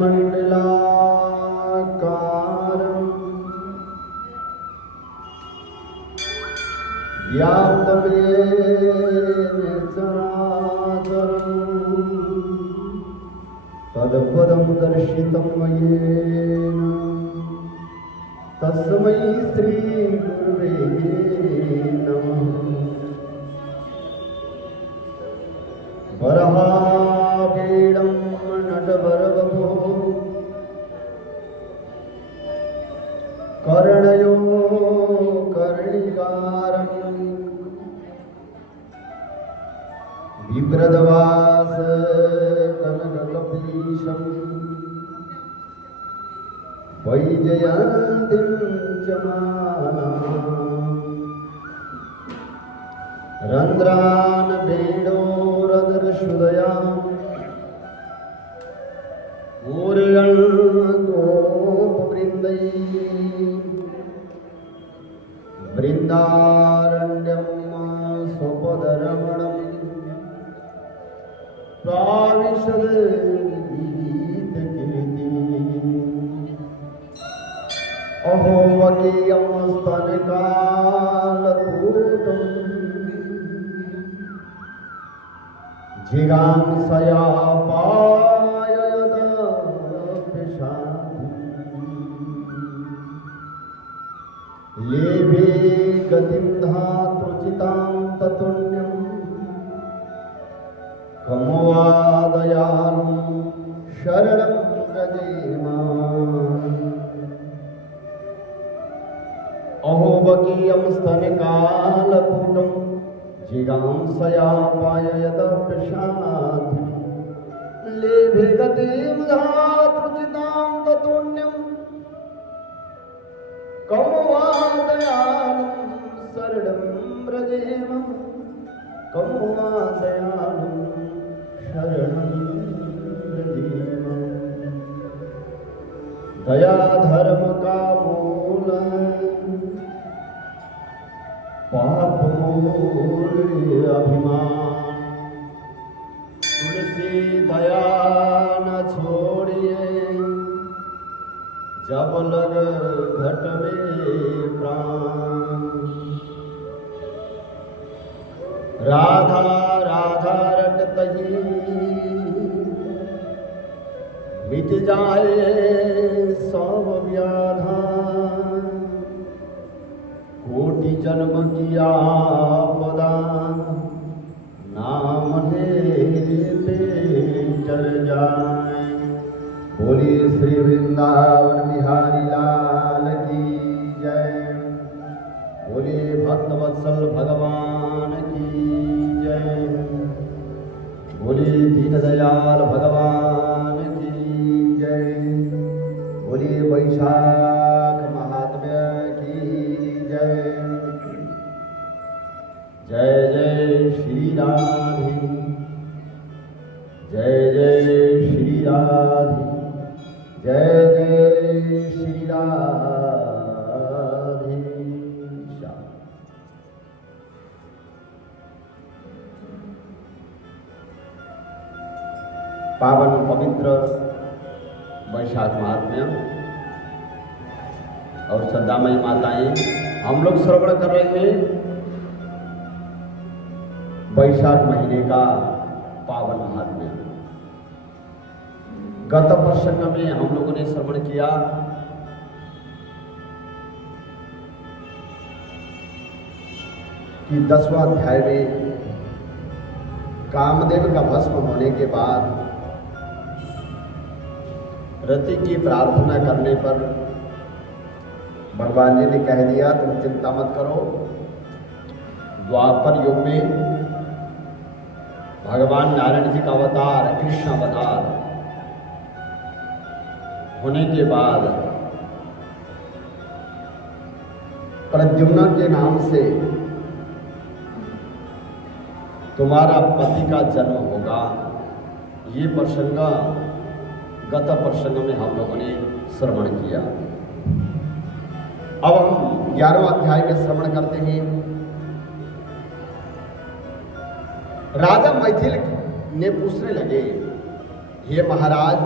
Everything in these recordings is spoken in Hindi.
मंडलाकारं व्याप्तं येन चराचरं तत्पदं दर्शितं येन तस्मै श्री गुरुवे नमः। वराहपीडं नटवरवपुः कर्णयो कर्णिकारं बिभ्रदवास कनककपीशं वैजयन्तीं च मानम् रन्ध्रान् वेणोरदर्शुदया ऊर्यङ्कोपवृन्दैः वृन्दारण्यं स्वपदरमणं प्राविशद अहो वकीयं स्तनकालकूटम् जिगांसया पाययदपिशान्ति लेभे गतिं धातृचितां ततुल्यं कमवादयानं शरणं व्रजेम। अहोबकीयं स्तनकालकूटं जिगांसया पाययदपिशान्ति लेभे गतिं धातृचितां ततुल्यं कमवादयानं शरणं व्रजेम। कमवादयानं शरणं व्रजेम। दया धर्म का मूल है, पाप मूल अभिमान। तुलसी दया न छोड़िए, जब लग घट में प्राण। राधा राधा रटत ही मिट जाए सब व्याधा। कोटि जन्म किया पदा, नाम लेते चल जाए। बोलिए श्री वृंदावन बिहारी लाल की जय। बोलिए भक्तवत्सल भगवान की जय। बोलिए दीनदयाल भगवान की जय। बोलिए वैशाख महात्म्य की जय। जय जय श्री राधे, जय जय श्री राधे, जय जय श्री राधे। पावन पवित्र वैशाख महात्म्य और श्रद्धामयी माताएं, हम लोग श्रवण कर रहे हैं वैशाख महीने का पावन महात्म्य। गत प्रसंग में हम लोगों ने श्रवण किया कि 10वां अध्याय में कामदेव का भस्म होने के बाद रति की प्रार्थना करने पर भगवान जी ने कह दिया, तुम चिंता मत करो। द्वापर युग में भगवान नारायण जी का अवतार कृष्ण अवतार होने के बाद प्रद्युम्न के नाम से तुम्हारा पति का जन्म होगा। ये प्रसंग गत प्रसंग में हम लोगों ने श्रवण किया। अब हम 11वां अध्याय में श्रवण करते हैं। राजा मैथिल ने पूछने लगे, हे महाराज,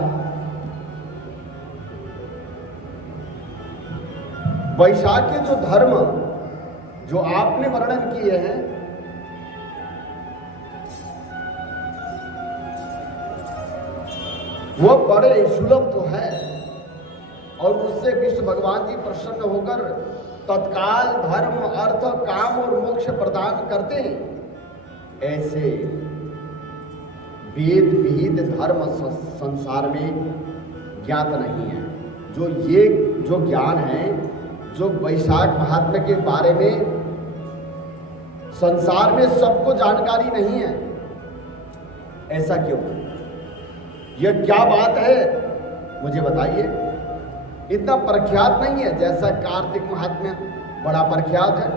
वैशाख के जो धर्म जो आपने वर्णन किए हैं, वो बड़े सुलभ तो है और उससे विष्णु भगवान जी प्रसन्न होकर तत्काल धर्म, अर्थ, काम और मोक्ष प्रदान करते हैं। ऐसे वेद विहित धर्म संसार में ज्ञात नहीं है। जो ज्ञान है, जो वैशाख महात्म्य के बारे में संसार में सबको जानकारी नहीं है। ऐसा क्यों? यह क्या बात है, मुझे बताइए। इतना प्रख्यात नहीं है जैसा कार्तिक महात्म्य बड़ा प्रख्यात है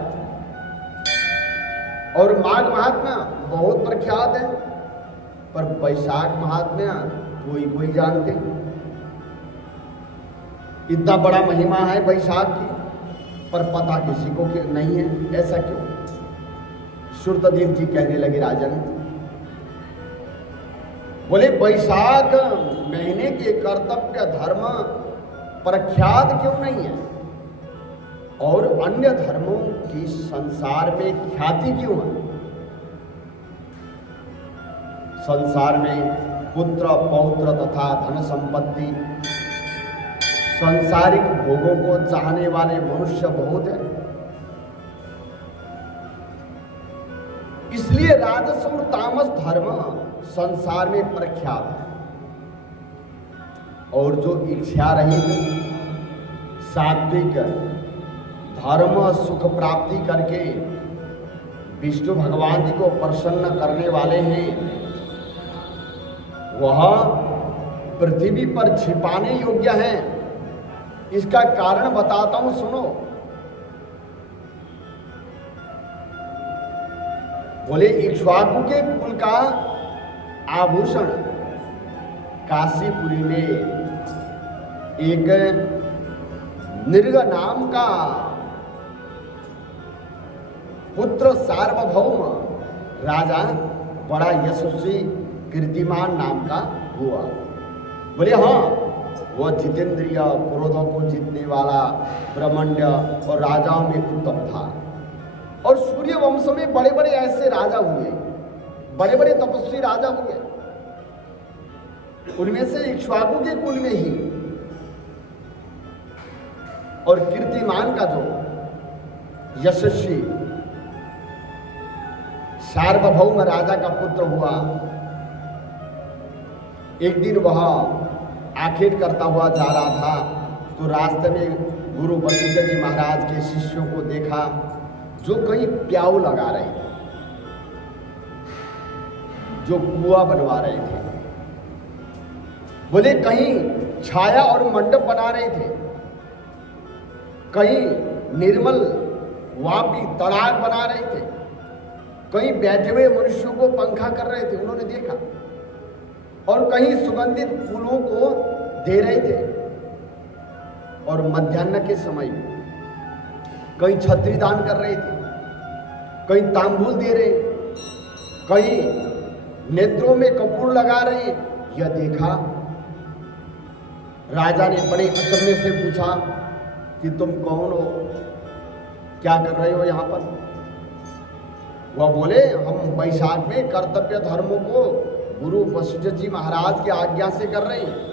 और माघ महात्म्य बहुत प्रख्यात है, पर वैशाख महात्म्य कोई जानते। इतना बड़ा महिमा है वैशाख की, पर पता किसी को नहीं है। ऐसा क्यों? श्रुतदेव जी कहने लगे, राजन बोले वैशाख महीने के कर्तव्य धर्म प्रख्यात क्यों नहीं है और अन्य धर्मों की संसार में ख्याति क्यों है? संसार में पुत्र, पौत्र तथा धन संपत्ति, सांसारिक भोगों को चाहने वाले मनुष्य बहुत हैं। इसलिए राजस और तामस धर्म संसार में प्रख्यात है और जो इच्छा रहित सात्विक धर्म सुख प्राप्ति करके विष्णु भगवान जी को प्रसन्न करने वाले हैं, वह पृथ्वी पर छिपाने योग्य हैं। इसका कारण बताता हूं, सुनो। बोले इक्ष्वाकु के कुल का आभूषण काशीपुरी में एक निर्ग नाम का पुत्र सार्वभौम राजा बड़ा यशस्वी कीर्तिमान नाम का हुआ। बोले हाँ, वह जितेंद्रिय, क्रोधों को जीतने वाला, ब्रह्मण्य और राजाओं में उत्तम था। और सूर्य वंश में बड़े बड़े ऐसे राजा हुए, बड़े बड़े तपस्वी राजा हुए। उनमें से इक्ष्वाकु के कुल में ही और कीर्तिमान का जो यशस्वी सार्वभौम राजा का पुत्र हुआ, एक दिन वह आखेट करता हुआ जा रहा था तो रास्ते में गुरु वशिष्ठ जी महाराज के शिष्यों को देखा जो कहीं प्याऊ लगा रहे थे, जो कुआं बनवा रहे थे। बोले कहीं छाया और मंडप बना रहे थे, कहीं निर्मल वापी तड़ाग बना रहे थे, कहीं बैठे हुए मनुष्यों को पंखा कर रहे थे, उन्होंने देखा। और कहीं सुगंधित फूलों को दे रहे थे। और मध्याह्न के समय में कहीं छत्री दान कर रहे थे, कहीं तांबूल दे रहे, कहीं नेत्रों में कपूर लगा रहे। यह देखा, राजा ने बड़े अचंभे से पूछा कि तुम कौन हो, क्या कर रहे हो यहाँ पर? वह बोले हम वैशाख में कर्तव्य धर्मों को गुरु वशिष्ठ जी महाराज की आज्ञा से कर रहे हैं।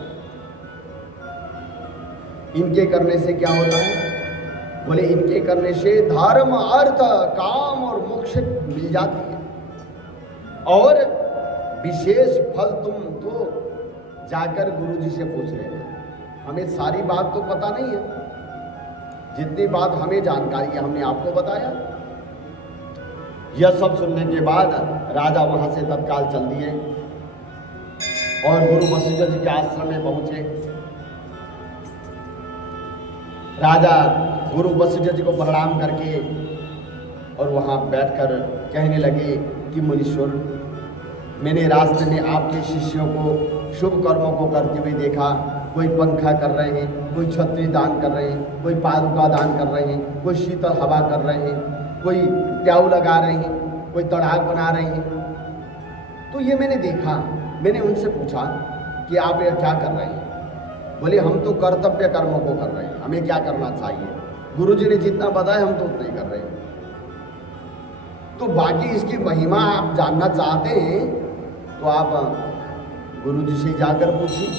इनके करने से क्या होता है? बोले इनके करने से धर्म, अर्थ, काम और मोक्ष मिल जाती है और विशेष फल तुम तो जाकर गुरु जी से पूछ लेना। हमें सारी बात तो पता नहीं है, जितनी बात हमें जानकारी है हमने आपको बताया। यह सब सुनने के बाद राजा वहां से तत्काल चल दिए और गुरु वशिष्ठ जी के आश्रम में पहुंचे। राजा गुरु वशिष्ठ जी को प्रणाम करके और वहां बैठकर कहने लगे कि मुनीश्वर, मैंने रास्ते में आपके शिष्यों को शुभ कर्मों को करते हुए देखा। कोई पंखा कर रहे हैं, कोई छत्री दान कर रहे हैं, कोई पादुका दान कर रहे हैं, कोई शीतल हवा कर रहे हैं, कोई प्याऊ लगा रहे हैं, कोई तड़ाक बना रहे हैं। तो ये मैंने देखा। मैंने उनसे पूछा कि आप ये क्या कर रहे हैं? बोले हम तो कर्तव्य कर्मों को कर रहे हैं, हमें क्या करना चाहिए? गुरुजी ने जितना बताया हम तो उतना ही कर रहे हैं। तो बाकी इसकी महिमा आप जानना चाहते हैं तो आप गुरुजी से जाकर पूछिए।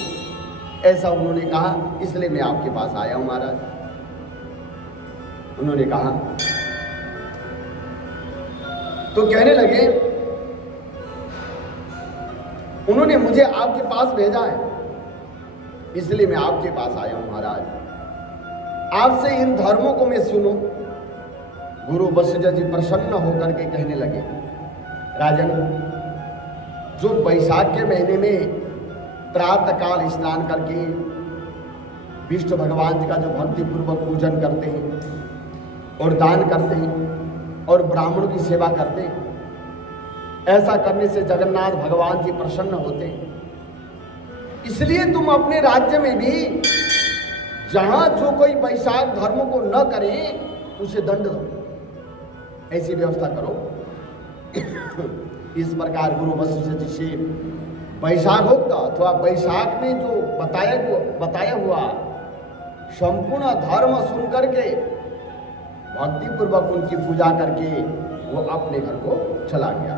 ऐसा उन्होंने कहा, इसलिए मैं आपके पास आया हूं महाराज। उन्होंने कहा तो कहने लगे, उन्होंने मुझे आपके पास भेजा है, इसलिए मैं आपके पास आया हूं महाराज। आपसे इन धर्मों को मैं सुनूं। गुरु वशिष्ठ जी प्रसन्न होकर के कहने लगे, राजन, जो वैशाख के महीने में प्रातः काल स्नान करके विष्णु भगवान जी का जो भक्ति पूर्वक पूजन करते हैं और दान करते हैं और ब्राह्मणों की सेवा करते हैं, ऐसा करने से जगन्नाथ भगवान जी प्रसन्न होते हैं। इसलिए तुम अपने राज्य में भी जहां जो कोई वैशाख धर्म को न करे उसे दंड दो, ऐसी व्यवस्था करो। इस प्रकार गुरु वशिष्ठ जी से वैशाख होता अथवा वैशाख में जो बताया हुआ संपूर्ण धर्म सुन करके भक्ति पूर्वक उनकी पूजा करके वो अपने घर को चला गया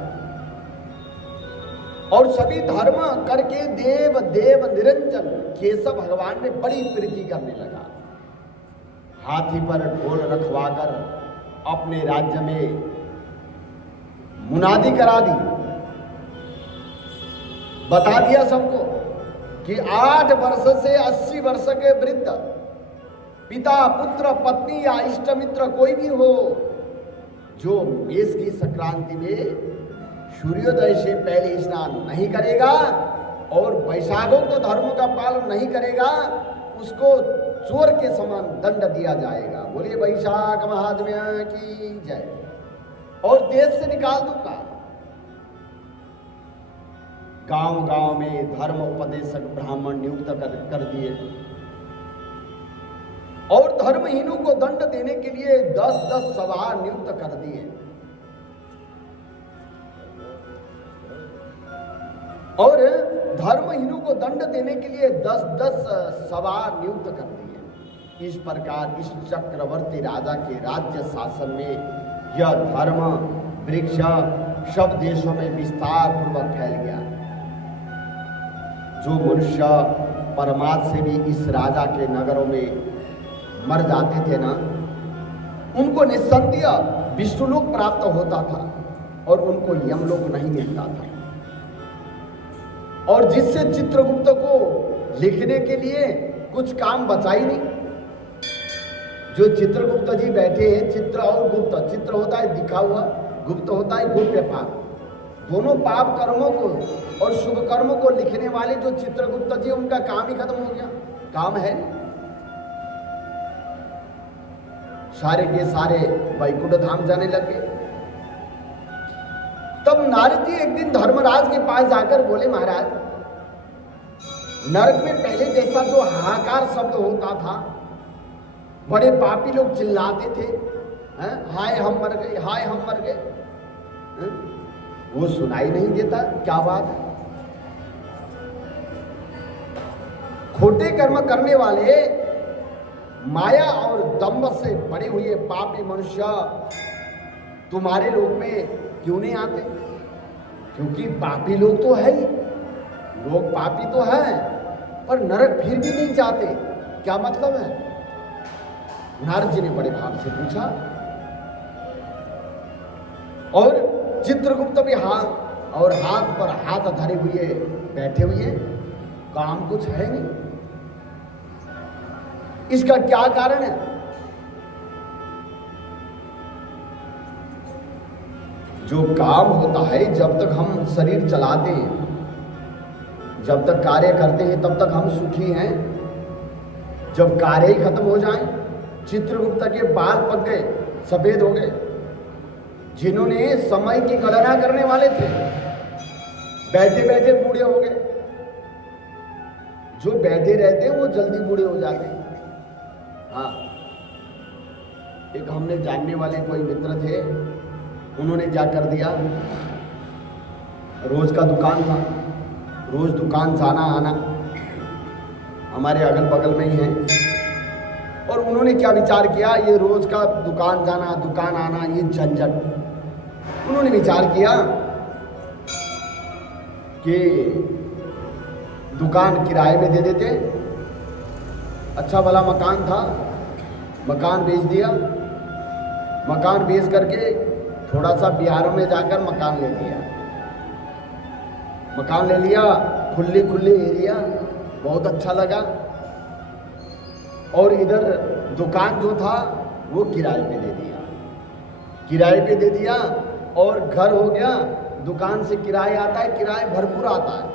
और सभी धर्म करके देव देव निरंजन केशव भगवान में बड़ी प्रीति करने लगा। हाथी पर ढोल रखवाकर अपने राज्य में मुनादी करा दी, बता दिया सबको कि 8 वर्ष से 80 वर्ष के वृद्ध पिता पुत्र पत्नी या इष्ट मित्र कोई भी हो, जो मेष की संक्रांति में सूर्योदय से पहले स्नान नहीं करेगा और वैशाखोक्त धर्मों का पालन नहीं करेगा, उसको चोर के समान दंड दिया जाएगा। बोलिए वैशाख महात्म्य की जय। और देश से निकाल दूंगा। गांव गांव में धर्म उपदेशक ब्राह्मण नियुक्त कर दिए और धर्महीनों को दंड देने के लिए 10-10 सवार नियुक्त कर दिए और धर्महीनों को दंड देने के लिए 10-10 सवार नियुक्त कर दिए। इस प्रकार इस चक्रवर्ती राजा के राज्य शासन में यह धर्म वृक्ष सब देशों में विस्तार पूर्वक फैल गया। जो मनुष्य परमात्मा से भी इस राजा के नगरों में मर जाते थे ना, उनको निस्संदेह विष्णुलोक प्राप्त होता था और उनको यमलोक नहीं मिलता था। और जिससे चित्रगुप्त को लिखने के लिए कुछ काम बचा ही नहीं। जो चित्रगुप्त जी बैठे हैं, चित्र और गुप्त, चित्र होता है दिखा हुआ, गुप्त होता है गुप्त पाप। दोनों पाप कर्मों को और शुभ कर्मों को लिखने वाले जो चित्रगुप्त जी, उनका काम ही खत्म हो गया। काम है सारे के सारे वैकुंठ धाम जाने लगे। तब नारद जी एक दिन धर्मराज के पास जाकर बोले, महाराज, नरक में पहले जैसा जो हाहाकार शब्द होता था, बड़े पापी लोग चिल्लाते थे, हाय हम मर गए, हाय हम मर गए, वो सुनाई नहीं देता। क्या बात है? खोटे कर्म करने वाले, माया और दंभ से बड़े हुए पापी मनुष्य तुम्हारे लोक में क्यों नहीं आते? क्योंकि पापी लोग तो है ही, लोग पापी तो है, पर नरक फिर भी नहीं जाते। क्या मतलब है? नारद जी ने बड़े भाव से पूछा और चित्रगुप्त भी हाथ पर हाथ धरे हुए बैठे हुए, काम कुछ है नहीं। इसका क्या कारण है? जो काम होता है, जब तक हम शरीर चलाते हैं, जब तक कार्य करते हैं, तब तक हम सुखी हैं। जब कार्य ही खत्म हो जाए, चित्रगुप्त के बाल पक गए, सफेद हो गए। जिन्होंने समय की गणना करने वाले थे, बैठे बैठे बूढ़े हो गए। जो बैठे रहते हैं वो जल्दी बूढ़े हो जाते हैं। हाँ, एक हमने जानने वाले कोई मित्र थे, उन्होंने क्या कर दिया, रोज का दुकान था, रोज दुकान जाना आना, हमारे अगल बगल में ही है। और उन्होंने क्या विचार किया, ये रोज का दुकान जाना दुकान आना ये झंझट, उन्होंने विचार किया कि दुकान किराए में दे देते। अच्छा भला मकान था, मकान बेच दिया, मकान बेच करके थोड़ा सा बिहारों में जाकर मकान ले लिया, मकान ले लिया, खुली खुली एरिया, बहुत अच्छा लगा। और इधर दुकान जो था वो किराए पे दे दिया, किराए पे दे दिया और घर हो गया। दुकान से किराया आता है, किराया भरपूर आता है,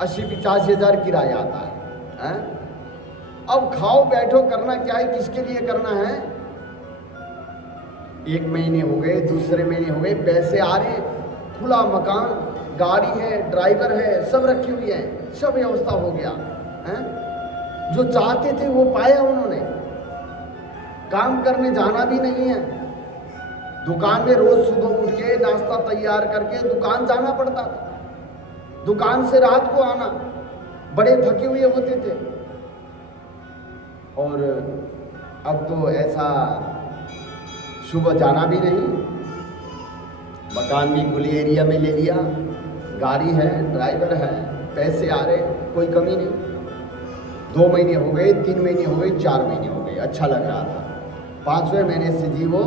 80-85 हज़ार किराया आता है। अब खाओ बैठो, करना क्या है, किसके लिए करना है। 1 महीने हो गए, दूसरे महीने हो गए, पैसे आ रहे, खुला मकान, गाड़ी है, ड्राइवर है, सब रखी हुई है, सब व्यवस्था हो गया है। जो चाहते थे वो पाया उन्होंने, काम करने जाना भी नहीं है। दुकान में रोज सुबह उठ के नाश्ता तैयार करके दुकान जाना पड़ता था, दुकान से रात को आना, बड़े थके हुए होते थे। और अब तो ऐसा सुबह जाना भी नहीं, मकान भी खुली एरिया में ले लिया, गाड़ी है, ड्राइवर है, पैसे आ रहे, कोई कमी नहीं। 2 महीने हो गए, 3 महीने हो गए, 4 महीने हो गए, अच्छा लग रहा था। 5वें महीने से जी वो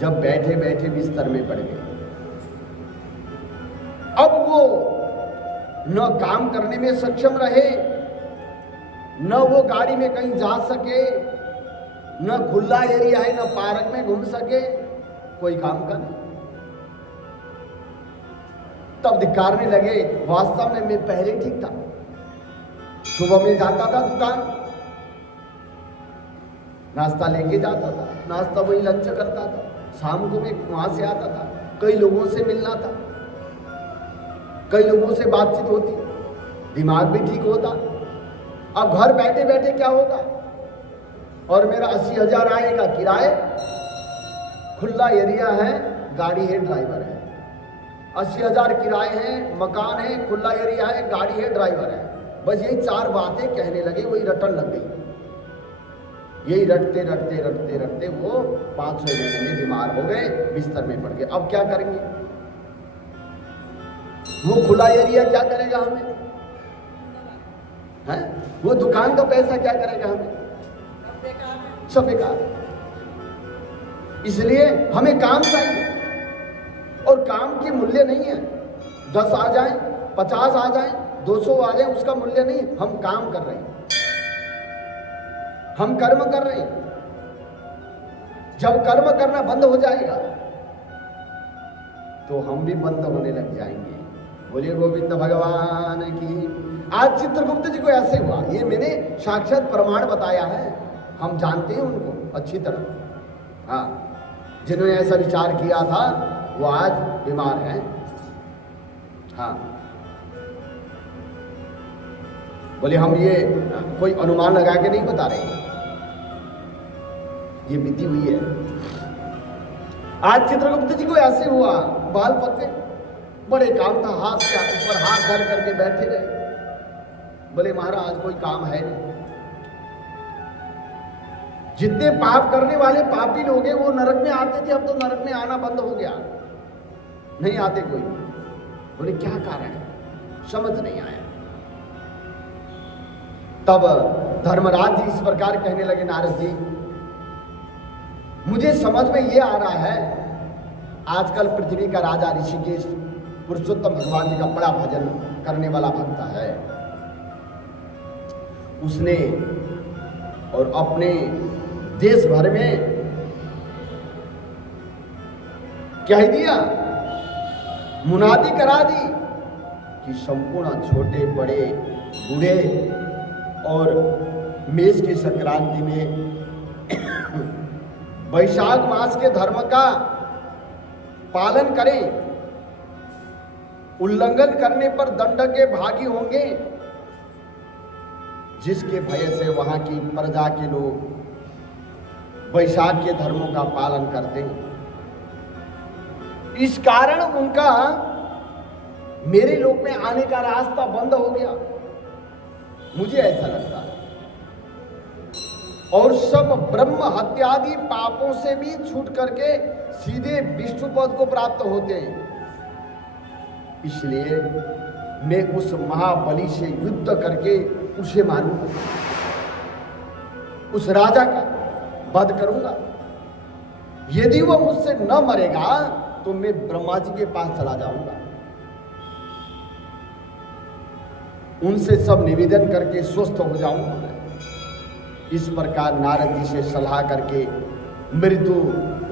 जब बैठे बैठे बिस्तर में पड़ गए। अब वो न काम करने में सक्षम रहे, न वो गाड़ी में कहीं जा सके, न खुला एरिया है, न पार्क में घूम सके, कोई काम का नहीं। तब धिक्कारने लगे, वास्तव में मैं पहले ठीक था। सुबह में जाता था दुकान, नाश्ता लेके जाता था, नाश्ता वही लंच करता था, शाम को मैं वहां से आता था, कई लोगों से मिलना था, कई लोगों से बातचीत होती, दिमाग भी ठीक होता। अब घर बैठे बैठे क्या होगा, और मेरा 80 हज़ार आएगा किराए, खुला एरिया है, गाड़ी है, ड्राइवर है। 80 हज़ार किराए हैं, मकान है, खुला एरिया है, गाड़ी है, ड्राइवर है। बस यही 4 बातें कहने लगे, वही रटन लग गई। यही रटते रटते रटते रटते वो 5वें महीने में बीमार हो गए, बिस्तर में पड़ गए। अब क्या करेंगे, वो खुला एरिया क्या करेगा हमें, है? वो दुकान का पैसा क्या करेगा हमें, सब बेकार। इसलिए हमें काम चाहिए, और काम की मूल्य नहीं है। 10 आ जाए, 50 आ जाए, 200 आ जाए, उसका मूल्य नहीं। हम काम कर रहे हैं, हम कर्म कर रहे हैं। जब कर्म करना बंद हो जाएगा तो हम भी बंद होने लग जाएंगे। बोलिए गोविंद भगवान की। आज चित्रगुप्त जी को ऐसे हुआ, ये मैंने साक्षात प्रमाण बताया है, हम जानते हैं उनको अच्छी तरह। हाँ, जिन्होंने ऐसा विचार किया था वो आज बीमार हैं। हाँ, बोले हम ये कोई अनुमान लगा के नहीं बता रहे, ये बीती हुई है। आज चित्रगुप्त जी को ऐसे हुआ, बाल पके, बड़े काम था, हाथ के ऊपर हाथ धर करके बैठे रहे। बोले महाराज कोई काम है नहीं, जितने पाप करने वाले पापी लोग हैं वो नरक में आते थे, अब तो नरक में आना बंद हो गया, नहीं आते कोई। बोले क्या कारण है, समझ नहीं आया। तब धर्मराज जी इस प्रकार कहने लगे, नारद जी मुझे समझ में ये आ रहा है, आजकल पृथ्वी का राजा ऋषिकेश पुरुषोत्तम भगवान जी का बड़ा भजन करने वाला भक्त है। उसने और अपने देश भर में कह दिया, मुनादी करा दी कि संपूर्ण छोटे बड़े बूढ़े और मेष की संक्रांति में वैशाख मास के धर्म का पालन करें, उल्लंघन करने पर दंड के भागी होंगे। जिसके भय से वहां की प्रजा के लोग वैशाख के धर्मों का पालन करते हैं, इस कारण उनका मेरे लोक में आने का रास्ता बंद हो गया। मुझे ऐसा लगता है और सब ब्रह्म हत्यादि पापों से भी छूट करके सीधे विष्णु पद को प्राप्त होते हैं। इसलिए मैं उस महाबली से युद्ध करके उसे मारूंगा, उस राजा का वध करूंगा। यदि वह मुझसे न मरेगा तो मैं ब्रह्मा जी के पास चला जाऊंगा, उनसे सब निवेदन करके स्वस्थ हो जाऊंगा मैं। इस प्रकार नारद जी से सलाह करके मृत्यु,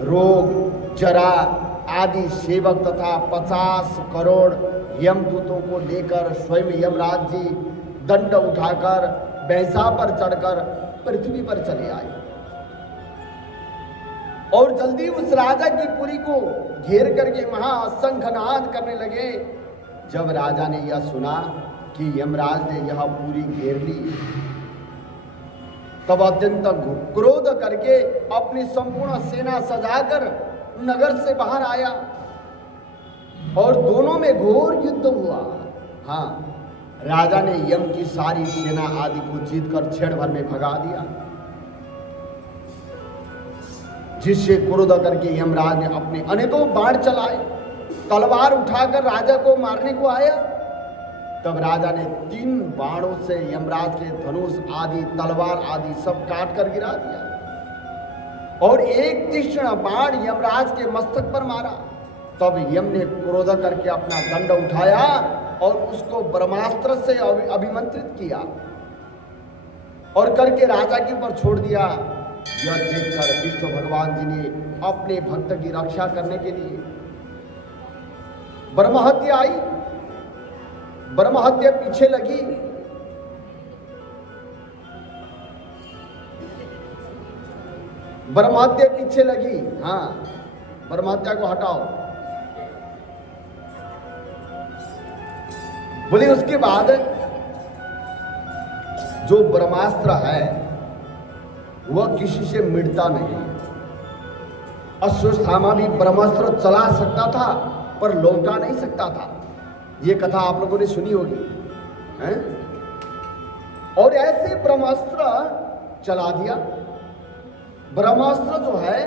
रोग, जरा आदि सेवक तथा 50 करोड़ यमदूतों को लेकर स्वयं यमराज जी दंड उठाकर भैंसा पर चढ़कर पृथ्वी पर चले आए और जल्दी उस राजा की पुरी को घेर करके महाशंखनाद करने लगे। जब राजा ने यह सुना कि यमराज ने यह पुरी घेर ली, तब अत्यंत क्रोध करके अपनी संपूर्ण सेना सजाकर नगर से बाहर आया और दोनों में घोर युद्ध हुआ। हाँ, राजा ने यम की सारी सेना आदि को जीतकर क्षण भर में भगा दिया, जिससे क्रोध करके यमराज ने अपने अनेकों बाण चलाए, तलवार उठाकर राजा को मारने को आया। तब राजा ने 3 बाणों से यमराज के धनुष आदि, तलवार आदि सब काट कर गिरा दिया और एक तीक्ष्ण बाण यमराज के मस्तक पर मारा। तब यम ने क्रोध करके अपना दंड उठाया और उसको ब्रह्मास्त्र से अभिमंत्रित किया और करके राजा के ऊपर छोड़ दिया। यह देखकर विष्णु भगवान जी ने अपने भक्त की रक्षा करने के लिए ब्रह्महत्या आई। ब्रह्महत्या पीछे लगी, ब्रह्महत्या पीछे लगी। हाँ, ब्रह्महत्या को हटाओ। बोले उसके बाद जो ब्रह्मास्त्र है वह किसी से मिटता नहीं। अश्वत्थामा भी ब्रह्मास्त्र चला सकता था पर लौटा नहीं सकता था। ये कथा आप लोगों ने सुनी होगी, हैं? और ऐसे ब्रह्मास्त्र चला दिया। ब्रह्मास्त्र जो है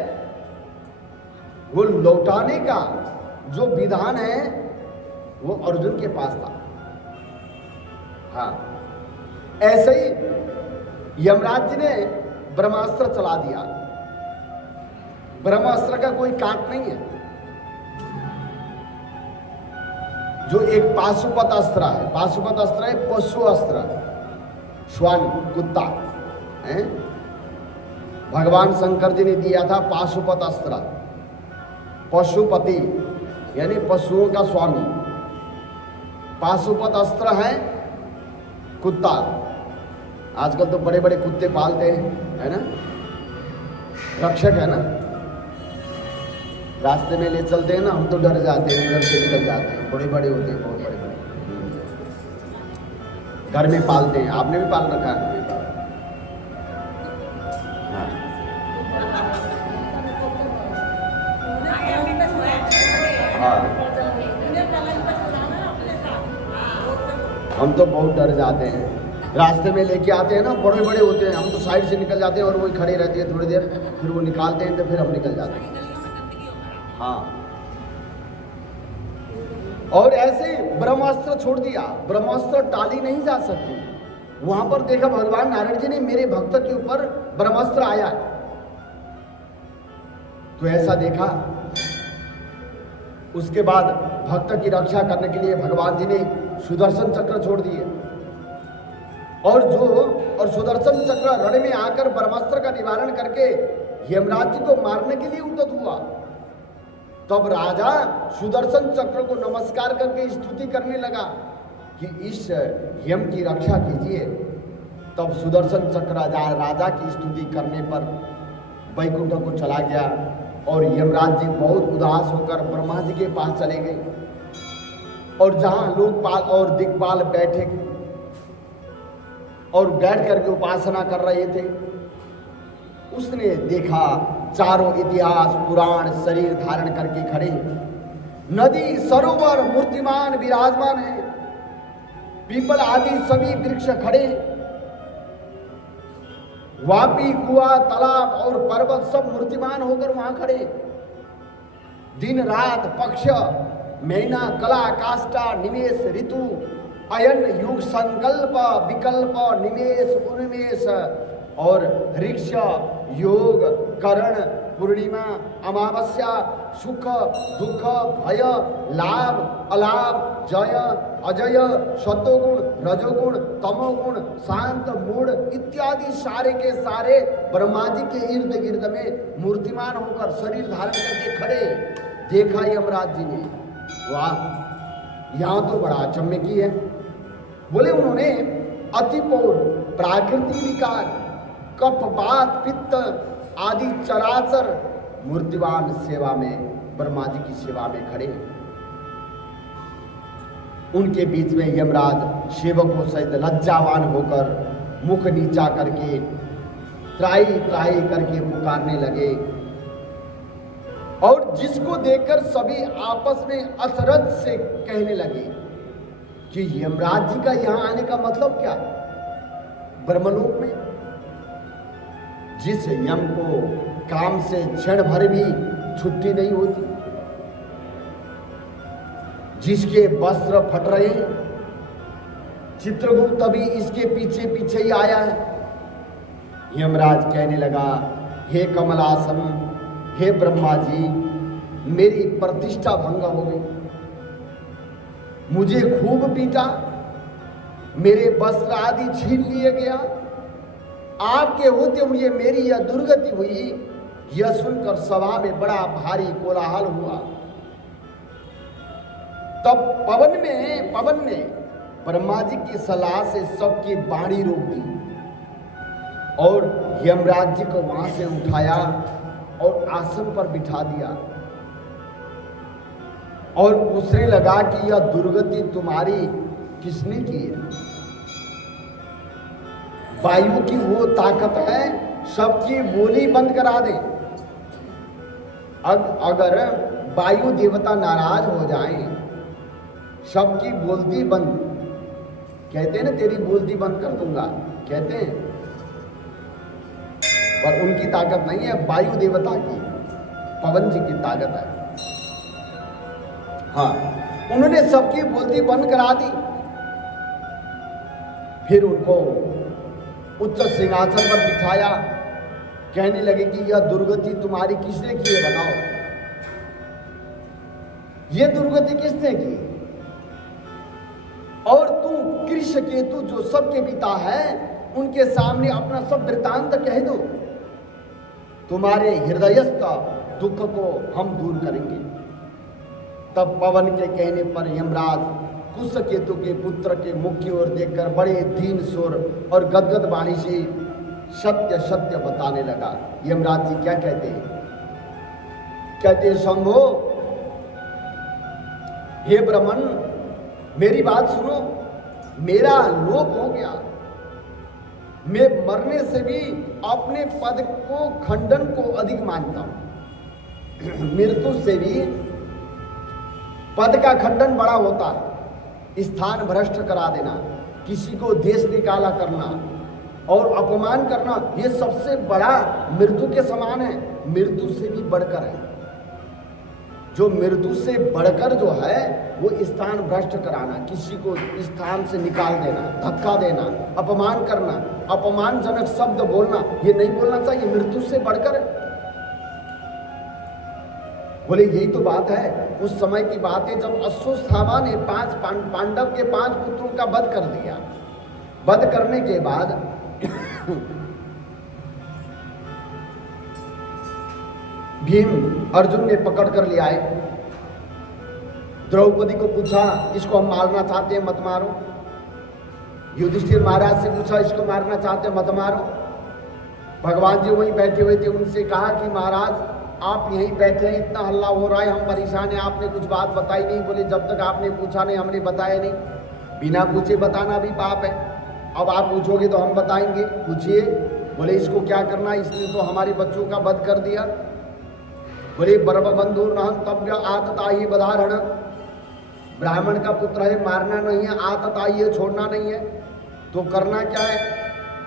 वो लौटाने का जो विधान है वो अर्जुन के पास था। हाँ, ऐसे ही यमराज जी ने ब्रह्मास्त्र चला दिया। ब्रह्मास्त्र का कोई काट नहीं है। जो एक पाशुपत अस्त्र है, पाशुपत अस्त्र है पशु अस्त्र, श्वान, कुत्ता है। भगवान शंकर जी ने दिया था पाशुपत अस्त्र। पशुपति यानी पशुओं का स्वामी, पाशुपत अस्त्र है कुत्ता। आजकल तो बड़े बड़े कुत्ते पालते हैं, है ना, रक्षक है ना। रास्ते में ले चलते हैं ना, हम तो डर जाते हैं, घर से निकल जाते हैं। बड़े बड़े होते हैं, बहुत बड़े बड़े। घर में पालते हैं, आपने भी पाल रखा है? हाँ। हाँ, हम तो बहुत डर जाते हैं। रास्ते में लेके आते हैं ना, बड़े बड़े होते हैं, हम तो साइड से निकल जाते हैं और वही खड़े रहती है थोड़ी देर, फिर वो निकालते हैं तो फिर हम निकल जाते हैं। हाँ, और ऐसे ब्रह्मास्त्र छोड़ दिया। ब्रह्मास्त्र टाली नहीं जा सकती। वहां पर देखा भगवान नारायण जी ने मेरे भक्त के ऊपर ब्रह्मास्त्र आया, तो ऐसा देखा। उसके बाद भक्त की रक्षा करने के लिए भगवान जी ने सुदर्शन चक्र छोड़ दिए और सुदर्शन चक्र रण में आकर ब्रह्मास्त्र का निवारण करके यमराज जी को मारने के लिए उद्यत हुआ। तब राजा सुदर्शन चक्र को नमस्कार करके स्तुति करने लगा कि इस यम की रक्षा कीजिए। तब सुदर्शन चक्र राजा की स्तुति करने पर वैकुंठ को चला गया और यमराज जी बहुत उदास होकर ब्रह्मा जी के पास चले गए और जहां लोकपाल और दिक्पाल बैठे और बैठ करके उपासना कर रहे थे, उसने देखा चारों इतिहास पुराण शरीर धारण करके खड़े, नदी सरोवर मूर्तिमान विराजमान है, पीपल आदि सभी वृक्ष खड़े वापी, कुआ, तालाब और पर्वत सब मूर्तिमान होकर वहां खड़े। दिन रात, पक्ष, महीना, कला, काष्ठा, निमेष, ऋतु, अयन, युग, संकल्प, विकल्प, निमेष, उन्मेष और ऋक्ष, योग, करण, पूर्णिमा, अमावस्या, सुख, दुख, भय, लाभ, अलाभ, जय, अजय, सत्वगुण, रजोगुण, तमोगुण, शांत, मूढ़ इत्यादि सारे के सारे ब्रह्मा जी के इर्द गिर्द में मूर्तिमान होकर शरीर धारण करके खड़े। देखा यमराज जी ने, वाह, यहां तो बड़ा अचम्भे की है। बोले उन्होंने अतिपौर, प्राकृतिक विकार, कफ, वात, पित्त आदि चराचर मूर्तिवान सेवा में, ब्रह्मा जी की सेवा में खड़े। उनके बीच में यमराज सेवकों सहित लज्जावान होकर मुख नीचा करके त्राही त्राही करके पुकारने लगे और जिसको देखकर सभी आपस में अचरज से कहने लगे कि यमराज जी का यहां आने का मतलब क्या? ब्रह्मलोक में जिस यम को काम से क्षण भर भी छुट्टी नहीं होती, जिसके वस्त्र फट रहे हैं, चित्रगुप्त अभी इसके पीछे पीछे ही आया है। यमराज कहने लगा, हे कमलासन, हे ब्रह्मा जी, मेरी प्रतिष्ठा भंग हो गई, मुझे खूब पीटा, मेरे वस्त्र आदि छीन लिए गया, आपके होते हुए मेरी यह दुर्गति हुई। यह सुनकर सभा में बड़ा भारी कोलाहल हुआ। तब पवन ने ब्रह्मा जी की सलाह से सबकी बाणी रोक दी और यमराज जी को वहां से उठाया और आसन पर बिठा दिया और पूछने लगा कि यह दुर्गति तुम्हारी किसने की है? वायु की वो ताकत है, सबकी बोली बंद करा दे। अगर वायु देवता नाराज हो जाएं, सबकी बोलती बंद, कहते हैं ना, तेरी बोलती बंद कर दूंगा, कहते हैं, पर उनकी ताकत नहीं है, वायु देवता की, पवन जी की ताकत है। हाँ, उन्होंने सबकी बोलती बंद करा दी। फिर उनको उच्च सिंहासन पर बिठाया, कहने लगे कि यह दुर्गति तुम्हारी किसने की है, बताओ, यह दुर्गति किसने की? और तू कृष्णकेतु जो सबके पिता है, उनके सामने अपना सब वृतांत कह दो, तुम्हारे हृदयस्थ दुख को हम दूर करेंगे। तब पवन के कहने पर यमराज कुशकेतु के पुत्र के मुख की ओर देखकर बड़े दीन स्वर और गदगद वाणी से सत्य सत्य बताने लगा। यमराज जी क्या कहते हैं? कहते हैं, शंभो, हे ब्रह्मन, मेरी बात सुनो, मेरा लोप हो गया, मैं मरने से भी अपने पद को खंडन को अधिक मानता हूं। मृत्यु से भी पद का खंडन बड़ा होता है। स्थान भ्रष्ट करा देना, किसी को देश निकाला करना और अपमान करना, ये सबसे बड़ा मृत्यु के समान है, मृत्यु से भी बढ़कर है। जो मृत्यु से बढ़कर जो है वो स्थान भ्रष्ट कराना, किसी को स्थान से निकाल देना, धक्का देना, अपमान करना, अपमानजनक शब्द बोलना, ये नहीं बोलना चाहिए, मृत्यु से बढ़कर है। बोले यही तो बात है। उस समय की बात है जब अश्वत्थामा ने पांडव के 5 पुत्रों का वध कर दिया। वध करने के बाद भीम अर्जुन ने पकड़ कर ले आए। द्रौपदी को पूछा, इसको हम मारना चाहते हैं, मत मारो। युधिष्ठिर महाराज से पूछा, इसको मारना चाहते हैं, मत मारो। भगवान जी वहीं बैठे हुए थे, उनसे कहा कि महाराज आप यहीं बैठे हैं, इतना हल्ला हो रहा है, हम परेशान हैं, आपने कुछ बात बताई नहीं। बोले जब तक आपने पूछा नहीं हमने बताया नहीं। बिना पूछे बताना भी पाप है, अब आप पूछोगे तो हम बताएंगे, पूछिए। बोले इसको क्या करना, इसने तो हमारे बच्चों का वध कर दिया। बोले बर्बबंधु रहन तव्य आतताई बधारण, ब्राह्मण का पुत्र है, मारना नहीं है, आतताई है, छोड़ना नहीं है, तो करना क्या है?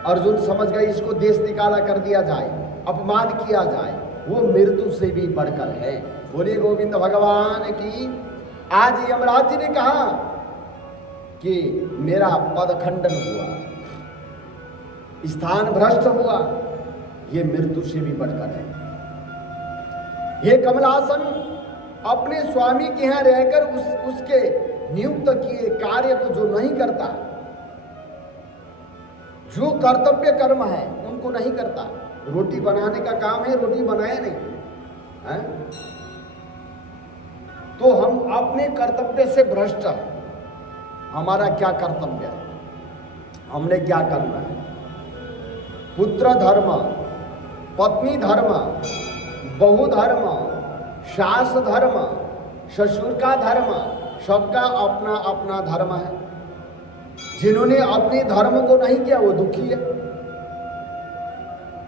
अर्जुन समझ गए इसको देश निकाला कर दिया जाए, अपमान किया जाए, वो मृत्यु से भी बढ़कर है। बोलिए गोविंद भगवान की। आज यमराज जी ने कहा कि मेरा पद खंडन हुआ, स्थान भ्रष्ट हुआ, ये मृत्यु से भी बढ़कर है। ये कमलासन अपने स्वामी के यहां रहकर उसके नियुक्त किए कार्य को जो नहीं करता, जो कर्तव्य कर्म है उनको नहीं करता, रोटी बनाने का काम है, रोटी बनाया नहीं है, तो हम अपने कर्तव्य से भ्रष्ट है। हमारा क्या कर्तव्य है, हमने क्या करना है? पुत्र धर्म, पत्नी धर्म, बहु धर्म, सास धर्म, ससुर का धर्म, सबका अपना अपना धर्म है। जिन्होंने अपने धर्म को नहीं किया वो दुखी है,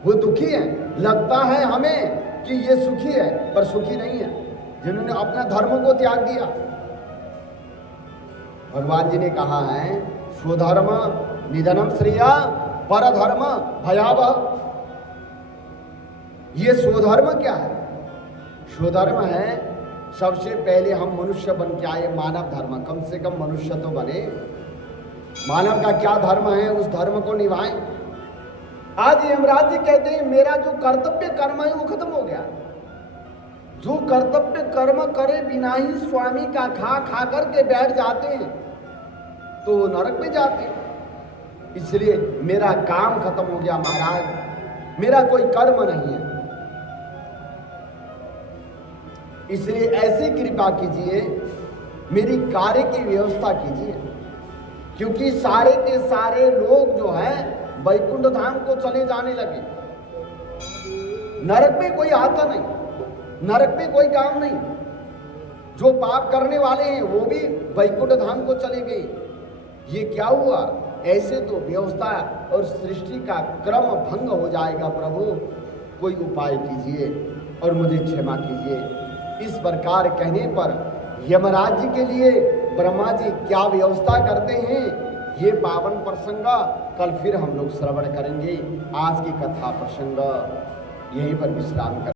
वो दुखी है। लगता है हमें कि ये सुखी है, पर सुखी नहीं है जिन्होंने अपना धर्म को त्याग दिया। भगवान जी ने कहा है स्वधर्म निधनम श्रेया परधर्म भयावह। ये स्वधर्म क्या है? स्वधर्म है सबसे पहले हम मनुष्य बन के आए, मानव धर्म, कम से कम मनुष्य तो बने। मानव का क्या धर्म है उस धर्म को निभाएं। आज यमराज जी कहते हैं मेरा जो कर्तव्य कर्म है वो खत्म हो गया। जो कर्तव्य कर्म करे बिना ही स्वामी का खा खा करके बैठ जाते हैं तो नरक में जाते हैं। इसलिए मेरा काम खत्म हो गया महाराज, मेरा कोई कर्म नहीं है। इसलिए ऐसी कृपा कीजिए, मेरी कार्य की व्यवस्था कीजिए, क्योंकि सारे के सारे लोग जो हैं वैकुंठ धाम को चले जाने लगे। नरक में कोई आता नहीं, नरक में कोई काम नहीं। जो पाप करने वाले हैं वो भी वैकुंठ धाम को चले गए। ये क्या हुआ? ऐसे तो व्यवस्था और सृष्टि का क्रम भंग हो जाएगा। प्रभु कोई उपाय कीजिए और मुझे क्षमा कीजिए। इस प्रकार कहने पर यमराज जी के लिए ब्रह्मा जी क्या व्यवस्था करते हैं, ये पावन प्रसंग कल फिर हम लोग श्रवण करेंगे। आज की कथा प्रसंग यहीं पर विश्राम कर